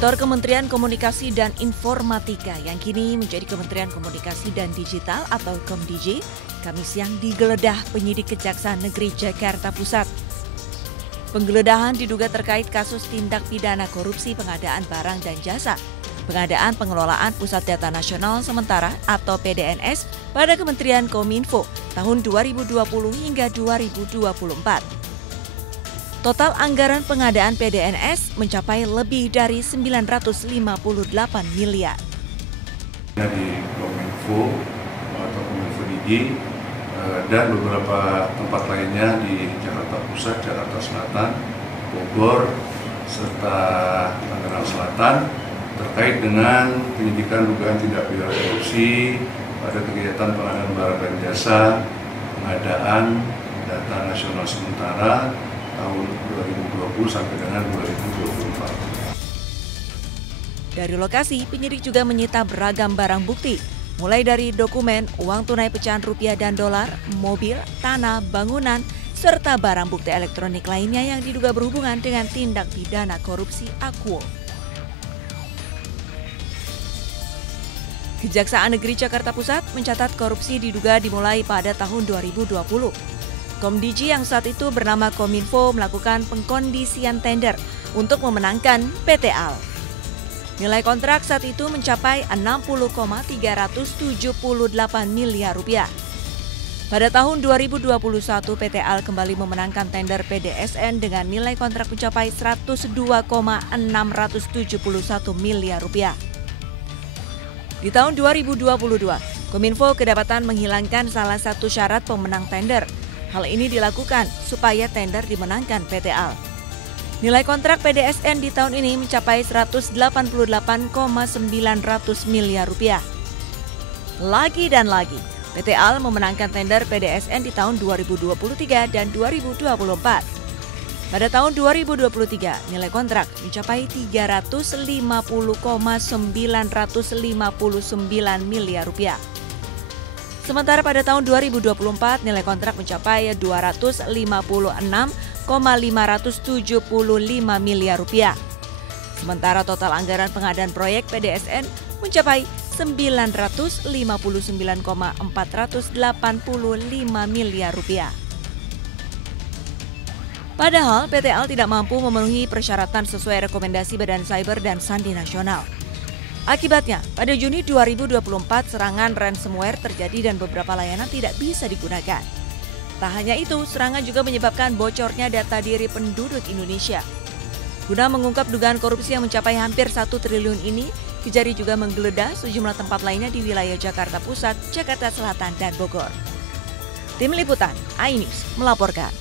Kantor Kementerian Komunikasi dan Informatika yang kini menjadi Kementerian Komunikasi dan Digital atau KOMDIJ, Kamis siang digeledah penyidik Kejaksaan Negeri Jakarta Pusat. Penggeledahan diduga terkait kasus tindak pidana korupsi pengadaan barang dan jasa, pengadaan pengelolaan Pusat Data Nasional Sementara atau PDNS pada Kementerian Kominfo tahun 2020 hingga 2024. Total anggaran pengadaan PDNS mencapai lebih dari 958 miliar. Di Kominfo atau Kominfo Digi dan beberapa tempat lainnya di Jakarta Pusat, Jakarta Selatan, Bogor, serta Tangerang Selatan terkait dengan penyidikan dugaan tindak pidana korupsi pada kegiatan pengadaan barang dan jasa, pengadaan data nasional sementara tahun 2020 sampai dengan 2024. Dari lokasi, penyidik juga menyita beragam barang bukti, mulai dari dokumen, uang tunai pecahan rupiah dan dolar, mobil, tanah, bangunan, serta barang bukti elektronik lainnya yang diduga berhubungan dengan tindak pidana korupsi Akuo. Kejaksaan Negeri Jakarta Pusat mencatat korupsi diduga dimulai pada tahun 2020. KOMDIJ yang saat itu bernama Kominfo melakukan pengkondisian tender untuk memenangkan PT AL. Nilai kontrak saat itu mencapai 60,378 miliar rupiah. Pada tahun 2021, PT AL kembali memenangkan tender PDSN dengan nilai kontrak mencapai 102,671 miliar rupiah. Di tahun 2022, Kominfo kedapatan menghilangkan salah satu syarat pemenang tender. Hal ini dilakukan supaya tender dimenangkan PT AL. Nilai kontrak PDSN di tahun ini mencapai 188,900 miliar rupiah. Lagi dan lagi, PT AL memenangkan tender PDSN di tahun 2023 dan 2024. Pada tahun 2023, nilai kontrak mencapai 350,959 miliar rupiah. Sementara pada tahun 2024 nilai kontrak mencapai 256,575 miliar rupiah. Sementara total anggaran pengadaan proyek PDSN mencapai 959,485 miliar rupiah. Padahal PT AL tidak mampu memenuhi persyaratan sesuai rekomendasi Badan Cyber dan Sandi Nasional. Akibatnya, pada Juni 2024 serangan ransomware terjadi dan beberapa layanan tidak bisa digunakan. Tak hanya itu, serangan juga menyebabkan bocornya data diri penduduk Indonesia. Guna mengungkap dugaan korupsi yang mencapai hampir 1 triliun ini, Kejari juga menggeledah sejumlah tempat lainnya di wilayah Jakarta Pusat, Jakarta Selatan, dan Bogor. Tim Liputan, iNews melaporkan.